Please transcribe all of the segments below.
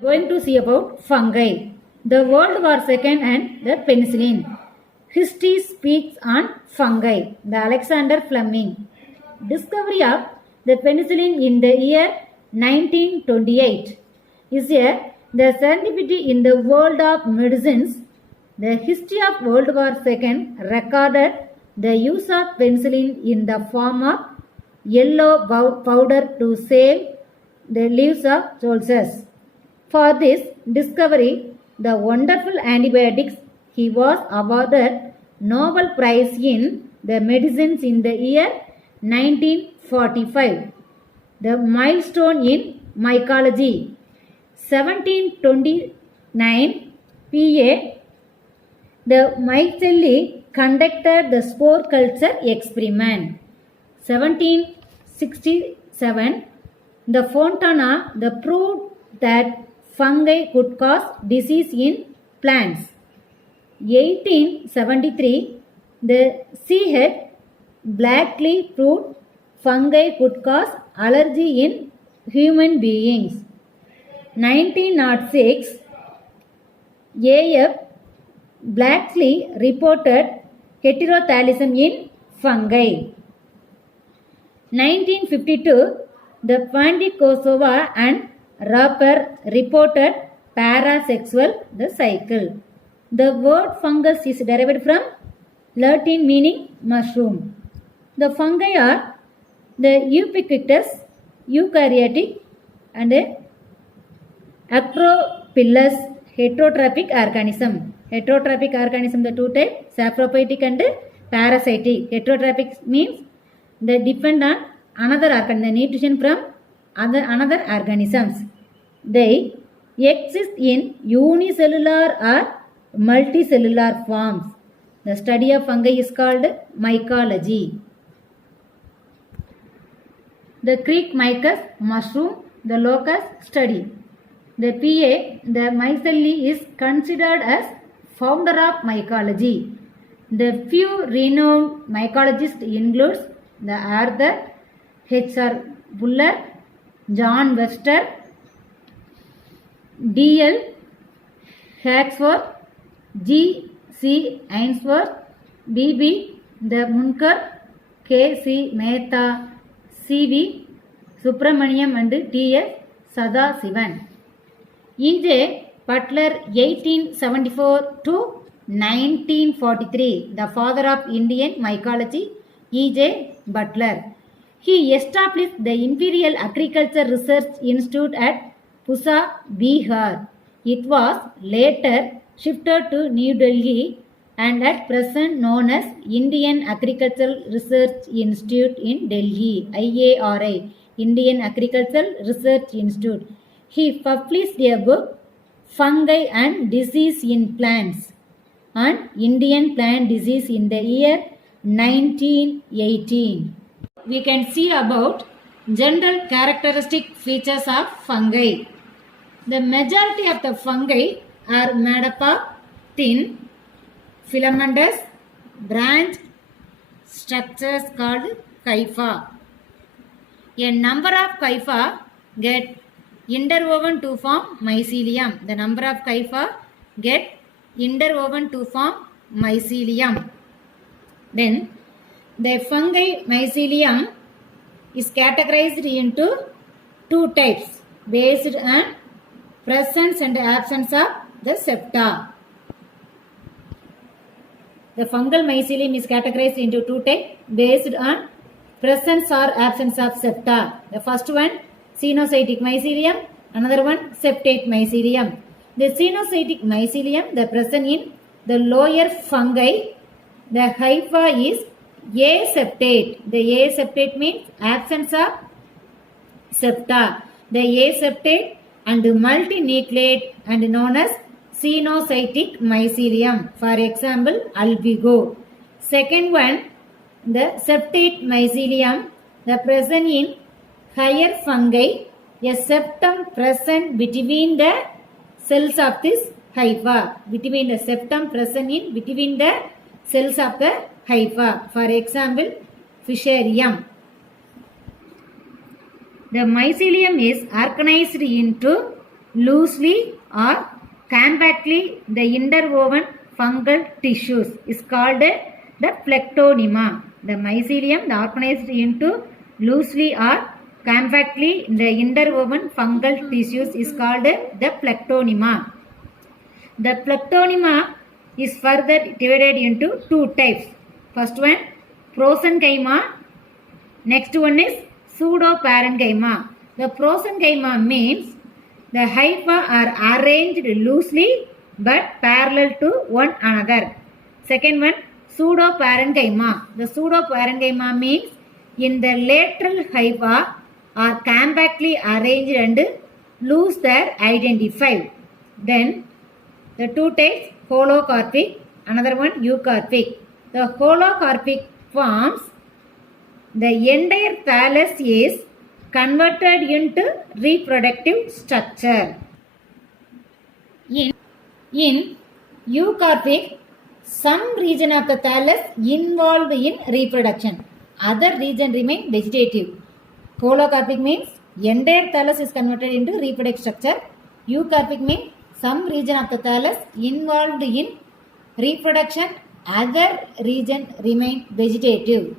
Going to see about fungi, the World War II and the penicillin. History speaks on fungi. The Alexander Fleming. Discovery of the penicillin in the year 1928 is a the serendipity in the world of medicines. The history of World War II recorded the use of penicillin in the form of yellow powder to save the lives of soldiers. For this discovery, the wonderful antibiotics, he was awarded Nobel Prize in the medicines in the year 1945. The milestone in mycology, 1729 PA, the Michelli conducted the spore culture experiment. 1767, the Fontana the proved that fungi could cause disease in plants. 1873, the Ch. Blackley proved fungi could cause allergy in human beings. 1906, A.F. Blackley reported heterothallism in fungi. 1952, the Pandikosova and Rapper reported parasexual the cycle. The word fungus is derived from Latin meaning mushroom. The fungi are the ubiquitous, eukaryotic and acropillus heterotrophic organism. Heterotrophic organism, the two types, saprophytic and parasitic. Heterotrophic means they depend on another organism, the nutrition from another organisms. They exist in unicellular or multicellular forms. The study of fungi is called mycology. The Greek mycus, mushroom, the locus, study. The PA, the Michelli is considered as founder of mycology. The few renowned mycologists includes the Arthur H.R. Buller, John Webster, D.L. Hawksworth, G.C. Ainsworth, B.B. the Munker, K.C. Mehta, C.V. Subramaniam and T.S. Sadasivan. E.J. Butler 1874 to 1943, the father of Indian mycology, E.J. Butler. He established the Imperial Agriculture Research Institute at Pusa, Bihar. It was later shifted to New Delhi and at present known as Indian Agricultural Research Institute in Delhi, IARI, Indian Agricultural Research Institute. He published a book, Fungi and Disease in Plants, on Indian plant disease in the year 1918. We can see about general characteristic features of fungi. The majority of the fungi are made up of thin, filamentous, branched structures called kypha. A number of kypha get interwoven to form mycelium. The number of kypha get interwoven to form mycelium. Then the fungi mycelium is categorized into two types based on presence and absence of the septa. The fungal mycelium is categorized into two types based on presence or absence of septa. The first one, cenocytic mycelium, another one, septate mycelium. The cenocytic mycelium, the present in the lower fungi, the hypha is aseptate. The aseptate means absence of septa. The aseptate and multinucleate and known as cenocytic mycelium. For example, albigo. Second one, the septate mycelium, the present in higher fungi, a septum present between the cells of this hypha. Between the septum present in between the cells of the hypha. For example, Fusarium. The mycelium is organized into loosely or compactly the interwoven fungal tissues is called the Plectonema. The mycelium organized into loosely or compactly the interwoven fungal tissues is called the Plectonema. The Plectonema is further divided into two types. First one, prosenchyma. Next one is pseudoparenchyma. The prosenchyma means the hypha are arranged loosely but parallel to one another. Second one, pseudoparenchyma. The pseudoparenchyma means in the lateral hypha are compactly arranged and loose there identified. Then the two types, holocarpic, another one eucarpic. The holocarpic forms the entire thallus is converted into reproductive structure. In eucarpic, some region of the thallus involved in reproduction. Other region remain vegetative. Holocarpic means entire thallus is converted into reproductive structure. Eucarpic means some region of the thallus involved in reproduction, other region remain vegetative.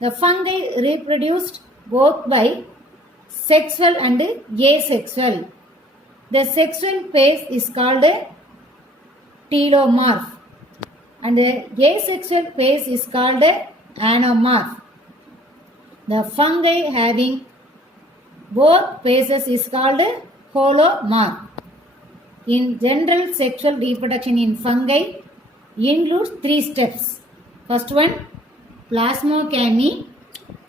The fungi reproduced both by sexual and asexual. The sexual phase is called telomorph and the asexual phase is called anomorph. The fungi having both phases is called holomorph. In general, sexual reproduction in fungi includes three steps. First one, plasmocamy,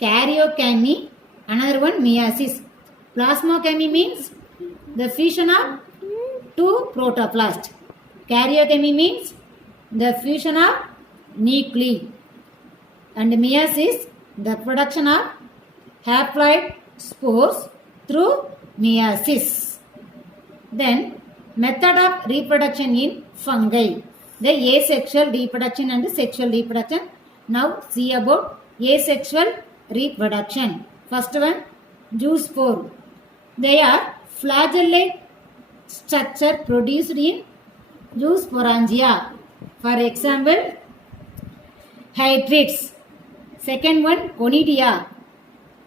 karyokamy, another one meiosis. Plasmocamy means the fusion of two protoplasts. Karyokamy means the fusion of nuclei. And meiosis, the production of haploid spores through meiosis. Then method of reproduction in fungi. The asexual reproduction and sexual reproduction. Now see about asexual reproduction. First one, zoospore. They are flagellate structure produced in zoosporangia. For example, hydrids. Second one, conidia.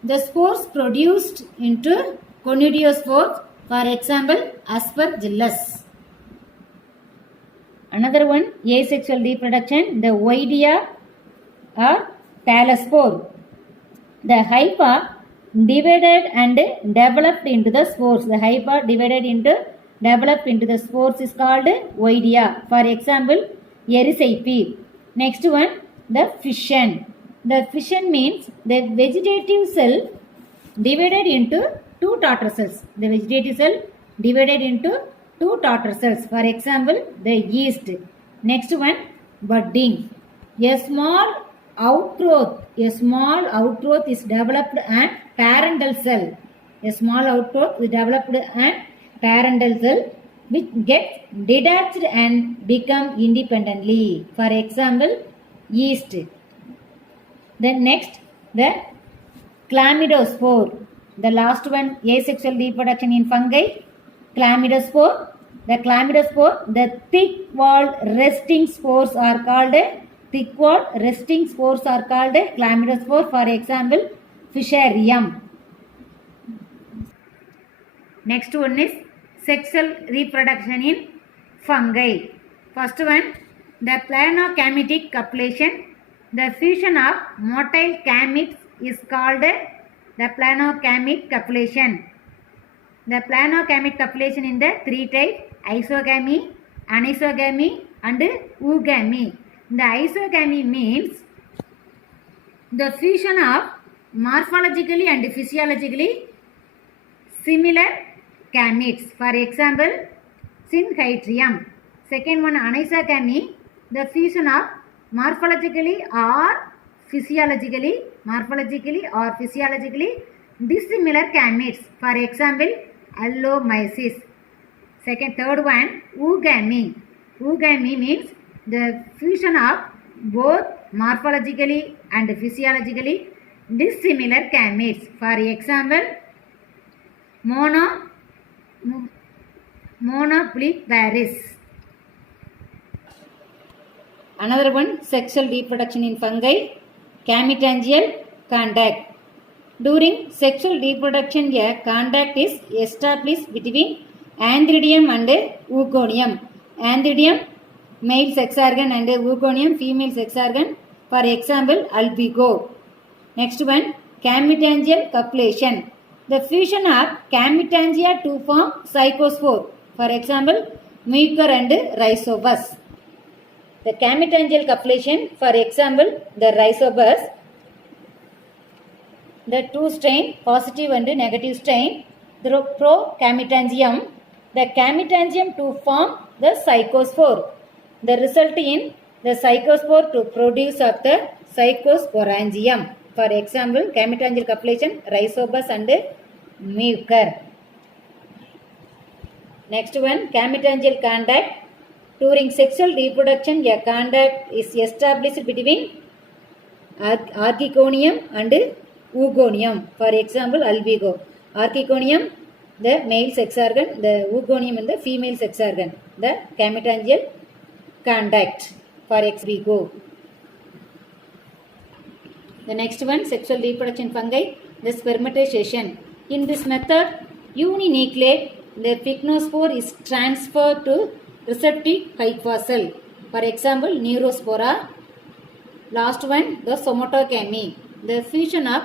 The spores produced into conidiospores. For example, aspergillus. Another one, asexual reproduction, the oidea or thalaspore. The hypha divided and developed into the spores. The hypha developed into the spores is called oidea. For example, Erysippe. Next one, the fission. The fission means the vegetative cell divided into two daughter cells. The vegetative cell divided into two daughter cells. For example, the yeast. Next one, budding. A small outgrowth is developed and parental cell. A small outgrowth is developed and parental cell which gets detached and become independently. For example, yeast. Then next, the chlamydospore. The last one, asexual reproduction in fungi, chlamydospore. The chlamydospore, the thick-walled resting spores are called chlamydospore. For example, Fusarium. Next one is sexual reproduction in fungi. First one, the planogametic copulation. The fusion of motile gametes is called the planogamete copulation. The planogamete copulation in the three types, isogamy, anisogamy and oogamy. The isogamy means the fusion of morphologically and physiologically similar gametes. For example, Synhydrium. Second one, anisogamy, the fusion of morphologically or physiologically dissimilar gametes. For example, Allomyces. Third one, oogamy. Oogamy means the fusion of both morphologically and physiologically dissimilar gametes. For example, Monopolyvaris. Another one, sexual reproduction in fungi, cametangial contact. During sexual reproduction, a contact is established between antheridium and oogonium. Antheridium, male sex organ, and oogonium, female sex organ. For example, albigo. Next one, cametangial copulation. The fusion of cametangia to form cycospore. For example, mucor and rhizobus. The cametangial copulation, for example, the rhizobus, the two strain, positive and negative strain, the pro-cametangium, the cametangium to form the cycospore. The result in the cycospore to produce of the cycosporangium. For example, cametangial copulation, rhizobus and mucor. Next one, cametangial contact. During sexual reproduction, a contact is established between archegonium and oogonium. For example, albigo. Archegonium, the male sex organ, the oogonium and the female sex organ. The cametangial contact for albigo. The next one, sexual reproduction fungi, the spermatization. In this method, uninucleate, the pycnospore is transferred to receptive hyphae. For example, neurospora. Last one, the somatogamy, the fusion of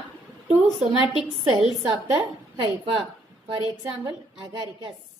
two somatic cells of the hypha. For example, agaricus.